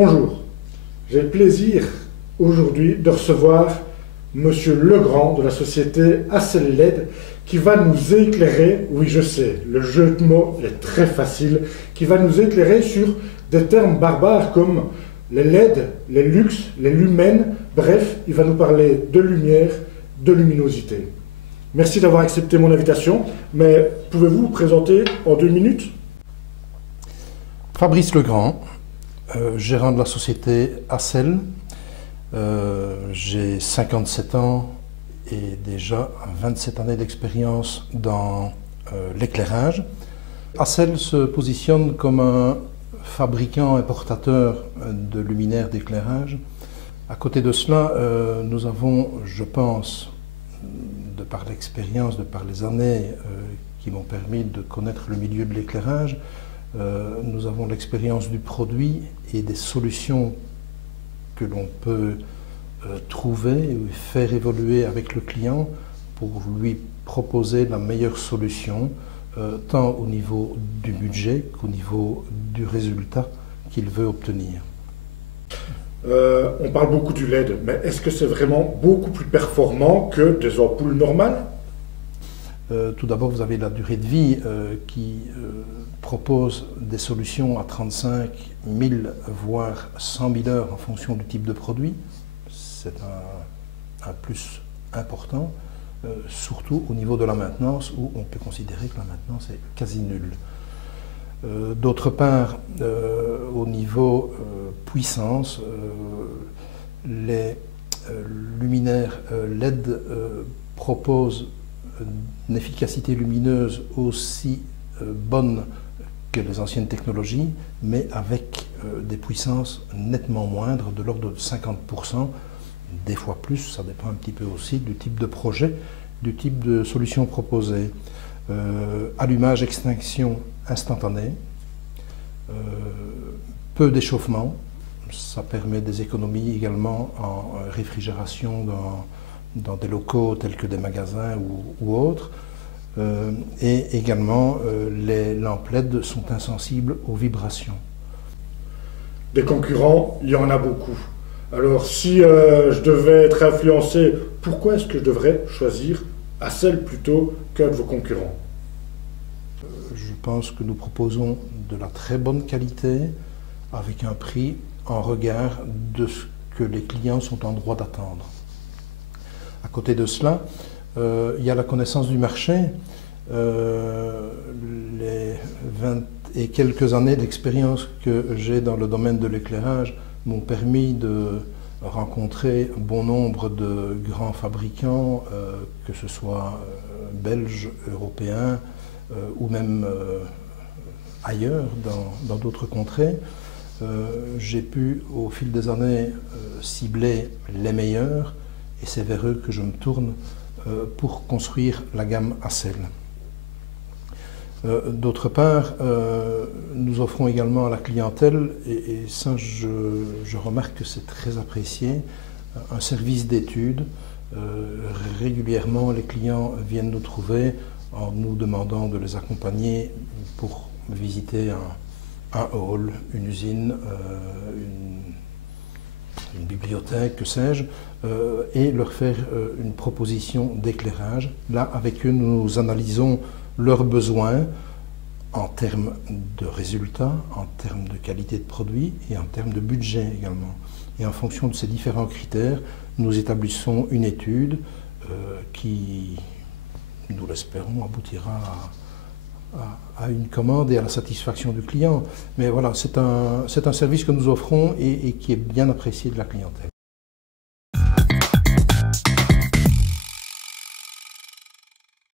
Bonjour, j'ai le plaisir aujourd'hui de recevoir Monsieur Legrand de la société Accel LED qui va nous éclairer, oui je sais, le jeu de mots est très facile, qui va nous éclairer sur des termes barbares comme les LED, les luxe, les lumens, bref, il va nous parler de lumière, de luminosité. Merci d'avoir accepté mon invitation, mais pouvez-vous vous présenter en 2 minutes? Fabrice Legrand, gérant de la société Accel. J'ai 57 ans et déjà 27 années d'expérience dans l'éclairage. Accel se positionne comme un fabricant importateur de luminaires d'éclairage. À côté de cela, nous avons, je pense, de par l'expérience, de par les années qui m'ont permis de connaître le milieu de l'éclairage, nous avons l'expérience du produit et des solutions que l'on peut trouver et faire évoluer avec le client pour lui proposer la meilleure solution, tant au niveau du budget qu'au niveau du résultat qu'il veut obtenir. On parle beaucoup du LED, mais est-ce que c'est vraiment beaucoup plus performant que des ampoules normales? Tout d'abord, vous avez la durée de vie qui propose des solutions à 35 000 voire 100 000 heures en fonction du type de produit. C'est un plus important, surtout au niveau de la maintenance où on peut considérer que la maintenance est quasi nulle. D'autre part, au niveau puissance, les luminaires LED proposent une efficacité lumineuse aussi bonne que les anciennes technologies, mais avec des puissances nettement moindres, de l'ordre de 50%, des fois plus, ça dépend un petit peu aussi du type de projet, du type de solution proposée. Allumage, extinction instantanée, peu d'échauffement, ça permet des économies également en réfrigération dans des locaux tels que des magasins ou autres. Et également, les lampes LED sont insensibles aux vibrations. Des concurrents, il y en a beaucoup. Alors, si je devais être influencé, pourquoi est-ce que je devrais choisir Accel plutôt qu'un de vos concurrents? Je pense que nous proposons de la très bonne qualité avec un prix en regard de ce que les clients sont en droit d'attendre. À côté de cela, il y a la connaissance du marché. Les 20 et quelques années d'expérience que j'ai dans le domaine de l'éclairage m'ont permis de rencontrer bon nombre de grands fabricants, que ce soit belges, européens ou même ailleurs, dans d'autres contrées. J'ai pu, au fil des années, cibler les meilleurs et c'est vers eux que je me tourne pour construire la gamme Accel. D'autre part, nous offrons également à la clientèle, et ça je remarque que c'est très apprécié, un service d'études. Régulièrement, les clients viennent nous trouver en nous demandant de les accompagner pour visiter un hall, une usine, une bibliothèque, que sais-je, et leur faire une proposition d'éclairage. Là, avec eux, nous analysons leurs besoins en termes de résultats, en termes de qualité de produit et en termes de budget également. Et en fonction de ces différents critères, nous établissons une étude qui, nous l'espérons, aboutira à une commande et à la satisfaction du client. Mais voilà, c'est un service que nous offrons et qui est bien apprécié de la clientèle.